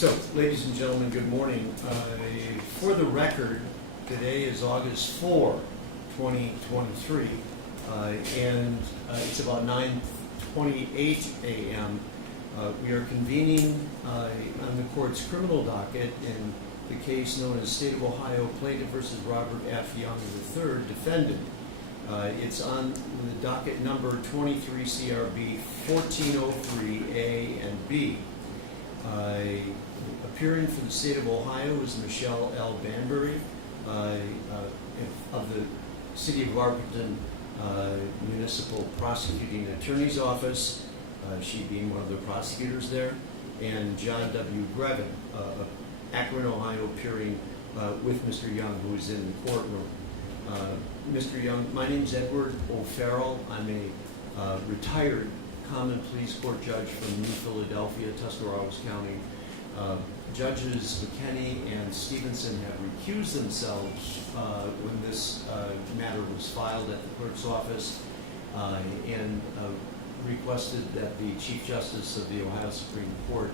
So, ladies and gentlemen, good morning. For the record, today is August 4, 2023, and it's about 9:28 a.m. We are convening on the court's criminal docket in the case known as State of Ohio Plaintiff versus Robert F. Young III, defendant. It's on the docket number 23 CRB 1403A and B. Appearing for the State of Ohio is Michelle L. Banbury of the City of Arlington Municipal Prosecuting Attorney's Office, she being one of the prosecutors there, and John W. Grevin of Akron, Ohio, appearing with Mr. Young, who is in the courtroom. Mr. Young, my name is Edward O'Farrell. I'm a retired common pleas court judge from New Philadelphia, Tuscarawas County. Judges McKinney and Stevenson have recused themselves when this matter was filed at the clerk's office and requested that the Chief Justice of the Ohio Supreme Court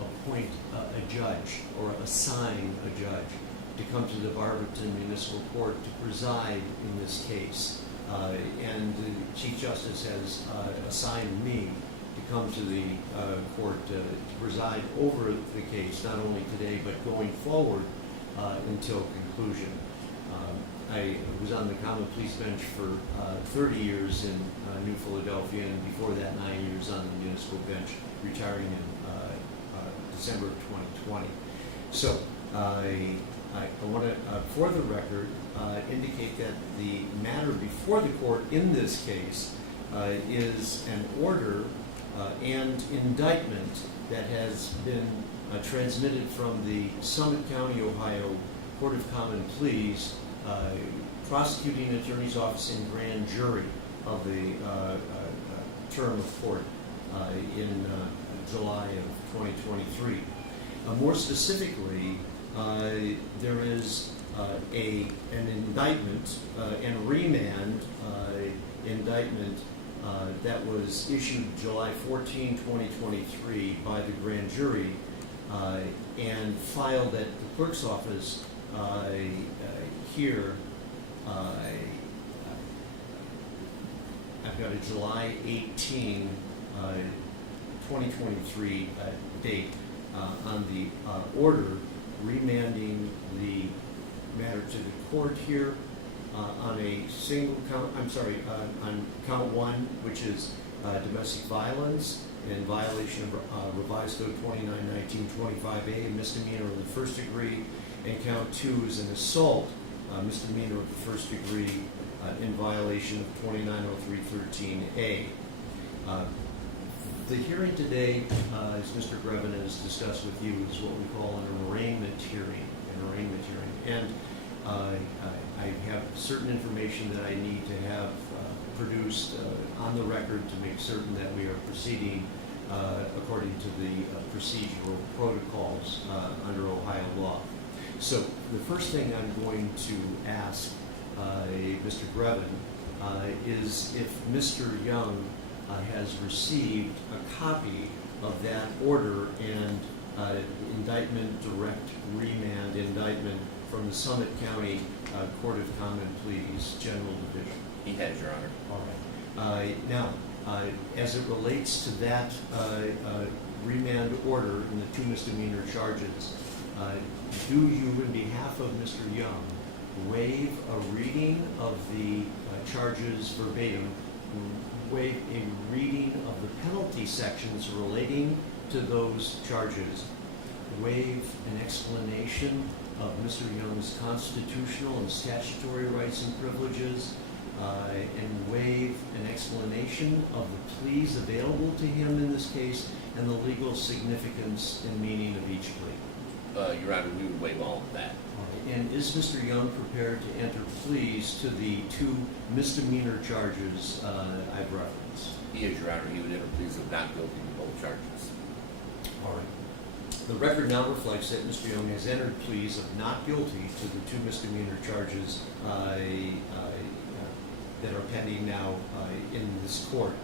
appoint a judge or assign a judge to come to the Barberton Municipal Court to preside in this case. And the Chief Justice has assigned me to come to the court to preside over the case, not only today, but going forward until conclusion. I was on the common pleas bench for 30 years in New Philadelphia, and before that 9 years on the municipal bench, retiring in December of 2020. So I want to, for the record, indicate that the matter before the court in this case is an order and indictment that has been transmitted from the Summit County, Ohio Court of Common Pleas, Prosecuting Attorney's Office and Grand Jury of the term of court in July of 2023. More specifically, there is an indictment and remand indictment that was issued July 14, 2023 by the grand jury and filed at the clerk's office here. I've got a July 18, 2023 date on the order remanding the matter to the court here on a single count, on count one, which is domestic violence in violation of Revised Code 2919-25A, misdemeanor of the first degree, and count two is an assault, misdemeanor of the first degree in violation of 2903-13A. The hearing today, as Mr. Grevin has discussed with you, is what we call an arraignment hearing. And I have certain information that I need to have produced on the record to make certain that we are proceeding according to the procedural protocols under Ohio law. So the first thing I'm going to ask Mr. Grevin is if Mr. Young has received a copy of that order and indictment, direct remand indictment from the Summit County Court of Common Pleas, General Division. He has, Your Honor. All right. Now, as it relates to that remand order and the two misdemeanor charges, do you, in behalf of Mr. Young, waive a reading of the charges verbatim, waive a reading of the penalty sections relating to those charges, waive an explanation of Mr. Young's constitutional and statutory rights and privileges, and waive an explanation of the pleas available to him in this case and the legal significance and meaning of each plea? Your Honor, we would waive all of that. And is Mr. Young prepared to enter pleas to the two misdemeanor charges I've referenced? He is, Your Honor. He would enter pleas of not guilty to both charges. All right. The record now reflects that Mr. Young has entered pleas of not guilty to the two misdemeanor charges that are pending now in this court.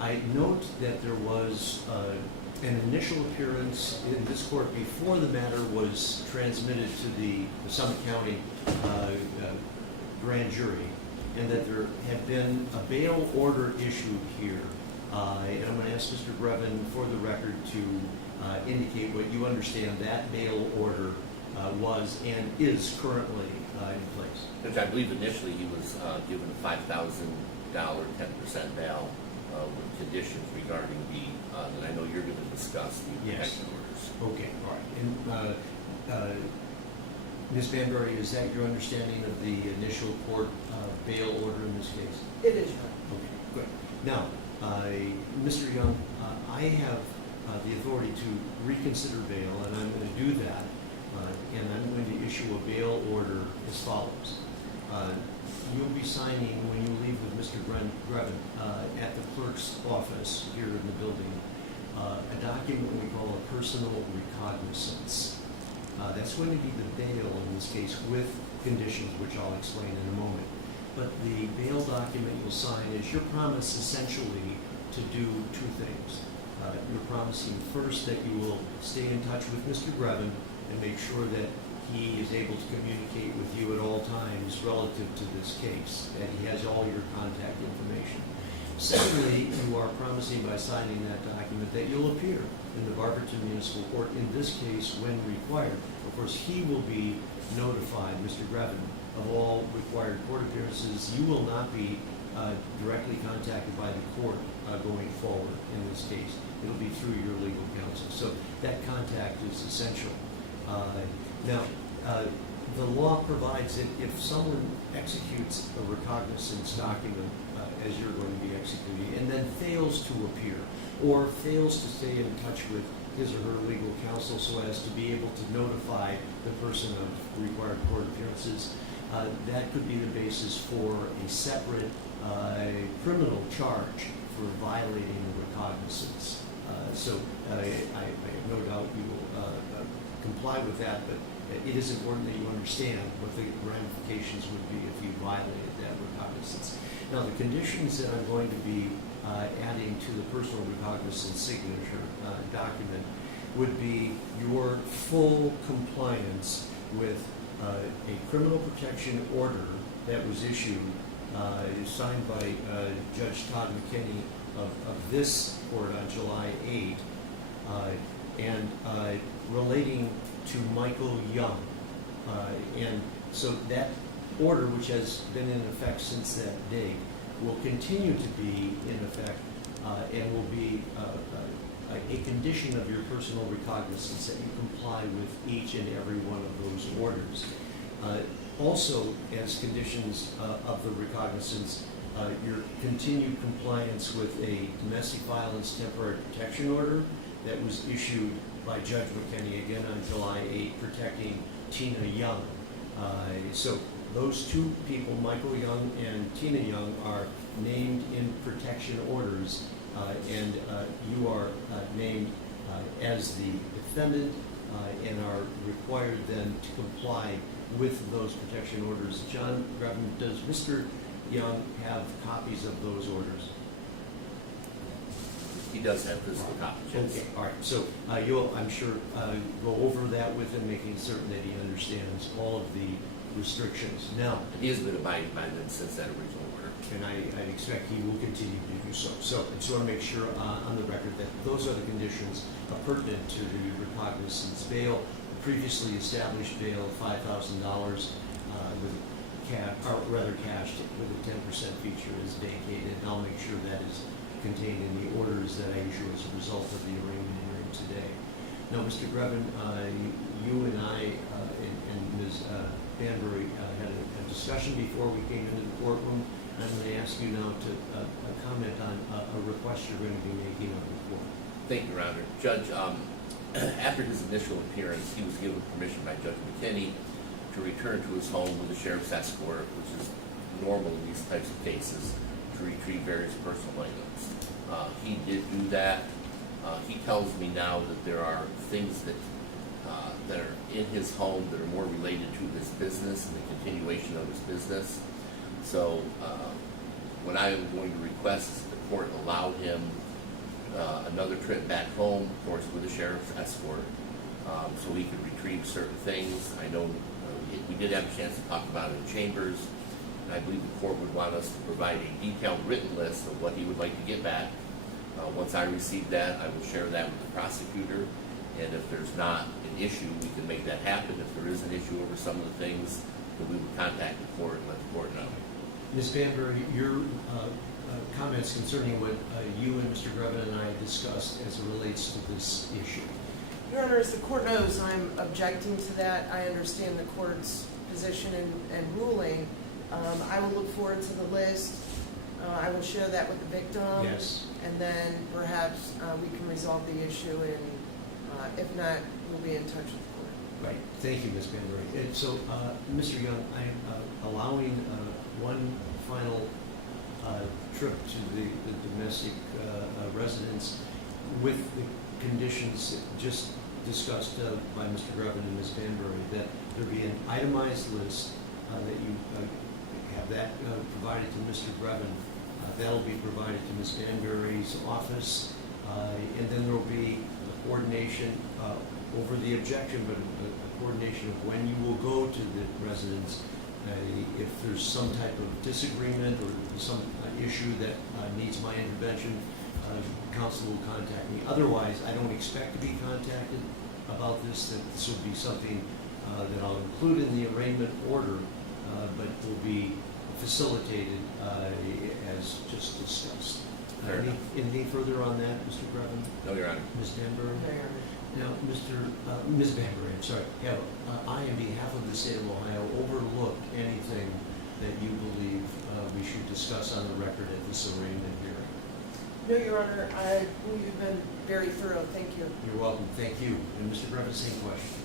I note that there was an initial appearance in this court before the matter was transmitted to the Summit County grand jury, and that there had been a bail order issued here. And I'm going to ask Mr. Grevin, for the record, to indicate what you understand that bail order was and is currently in place. Which I believe initially he was given a $5,000, 10% bail with conditions regarding and I know you're going to discuss the protection orders. Okay, all right. And Ms. Banbury, is that your understanding of the initial court bail order in this case? It is, Your Honor. Okay, good. Now, Mr. Young, I have the authority to reconsider bail, and I'm going to do that, and I'm going to issue a bail order as follows. You'll be signing, when you leave with Mr. Grevin at the clerk's office here in the building, a document we call a personal recognizance. That's going to be the bail in this case with conditions, which I'll explain in a moment. But the bail document you'll sign is your promise essentially to do two things. You're promising first that you will stay in touch with Mr. Grevin and make sure that he is able to communicate with you at all times relative to this case, that he has all your contact information. Secondly, you are promising by signing that document that you'll appear in the Barberton Municipal Court, in this case, when required. Of course, he will be notified, Mr. Grevin, of all required court appearances. You will not be directly contacted by the court going forward in this case. It'll be through your legal counsel. So that contact is essential. Now, the law provides that if someone executes a recognizance document, as you're going to be executing, and then fails to appear, or fails to stay in touch with his or her legal counsel so as to be able to notify the person of required court appearances, that could be the basis for a separate criminal charge for violating the recognizance. So I have no doubt you will comply with that, but it is important that you understand what the ramifications would be if you violated that recognizance. Now, the conditions that I'm going to be adding to the personal recognizance signature document would be your full compliance with a criminal protection order that was issued, signed by Judge Todd McKinney of this court on July 8, and relating to Michael Young. And so that order, which has been in effect since that date, will continue to be in effect and will be a condition of your personal recognizance that you comply with each and every one of those orders. Also, as conditions of the recognizance, your continued compliance with a domestic violence temporary protection order that was issued by Judge McKinney again on July 8, protecting Tina Young. So those two people, Michael Young and Tina Young, are named in protection orders, and you are named as the defendant and are required then to comply with those protection orders. John Grevin, does Mr. Young have copies of those orders? He does have physical copies, yes. Okay, all right. So you'll, I'm sure, go over that with him, making certain that he understands all of the restrictions. Now, He has been abiding by them since that original order. and I expect he will continue to do so. So I just want to make sure on the record that those are the conditions pertinent to the recognizance bail. Previously established bail of $5,000 with cash, or rather cashed with a 10% feature is vacated. And I'll make sure that is contained in the orders that I issue as a result of the arraignment hearing today. Now, Mr. Grevin, you and I and Ms. Banbury had a discussion before we came into the courtroom. I'm going to ask you now to comment on a request you're going to be making of the court. Thank you, Your Honor. Judge, after his initial appearance, he was given permission by Judge McKinney to return to his home with a sheriff's escort, which is normal in these types of cases, to retrieve various personal items. He did do that. He tells me now that there are things that are in his home that are more related to his business and the continuation of his business. So what I am going to request is that the court allow him another trip back home. Of course, sheriff's escort, so he could retrieve certain things. I know we did have a chance to talk about it in chambers, and I believe the court would want us to provide a detailed written list of what he would like to get back. Once I receive that, I will share that with the prosecutor, and if there's not an issue, we can make that happen. If there is an issue over some of the things, then we would contact the court and let the court know. Ms. Banbury, your comments concerning what you and Mr. Grevin and I discussed as it relates to this issue. Your Honor, as the court knows, I'm objecting to that. I understand the court's position and ruling. I will look forward to the list. I will share that with the victim. Yes. And then perhaps we can resolve the issue, and if not, we'll be in touch with the court. Right. Thank you, Ms. Banbury. And so, Mr. Young, I'm allowing one final trip to the domestic residence with the conditions just discussed by Mr. Grevin and Ms. Banbury, that there be an itemized list, that you have that provided to Mr. Grevin. That'll be provided to Ms. Banbury's office, and then there will be a coordination over the objection, but a coordination of when you will go to the residence. If there's some type of disagreement or some issue that needs my intervention, counsel will contact me. Otherwise, I don't expect to be contacted about this. That this will be something that I'll include in the arraignment order, but will be facilitated as just discussed. Anything further on that, Mr. Grevin? No, Your Honor. Ms. Banbury? No, Your Honor. Now, Ms. Banbury, I'm sorry, have I, on behalf of the state of Ohio, overlooked anything that you believe we should discuss on the record at this arraignment hearing? No, Your Honor. I believe you've been very thorough. Thank you. You're welcome. Thank you. And Mr. Grevin, same question.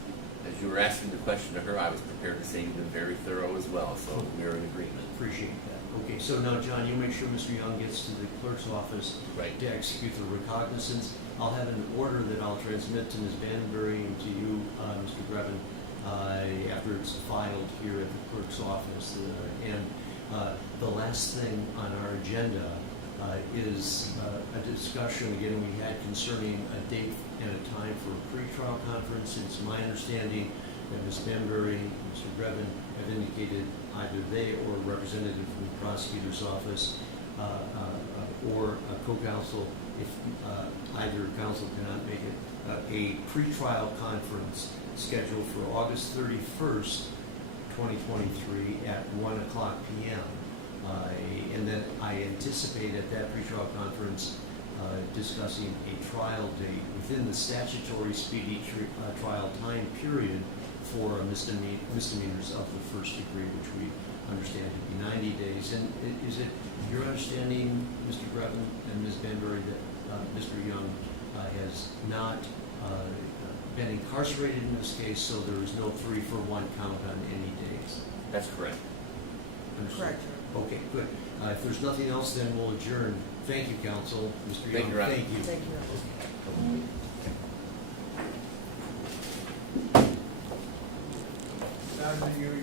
As you were asking the question to her, I was prepared to say you've been very thorough as well, so we're in agreement. Appreciate that. Okay, so now, John, you make sure Mr. Young gets to the clerk's office Right. to execute the recognizance. I'll have an order that I'll transmit to Ms. Banbury and to you, Mr. Grevin, after it's filed here at the clerk's office. The last thing on our agenda is a discussion, again, we had concerning a date and a time for a pretrial conference. It's my understanding that Ms. Banbury and Mr. Grevin have indicated either they or a representative from the prosecutor's office or a co-counsel, if either counsel cannot make it, a pretrial conference scheduled for August 31st, 2023 at 1 o'clock p.m. And then I anticipate at that pretrial conference discussing a trial date within the statutory speedy trial time period for misdemeanors of the first degree, which we understand to be 90 days. And is it your understanding, Mr. Grevin and Ms. Banbury, that Mr. Young has not been incarcerated in this case, so there is no 3-for-1 count on any days? That's correct. Understood? Correct. Okay, good. If there's nothing else, then we'll adjourn. Thank you, counsel. Mr. Thank Young, you, Your Honor. thank you. Thank you. Now, do you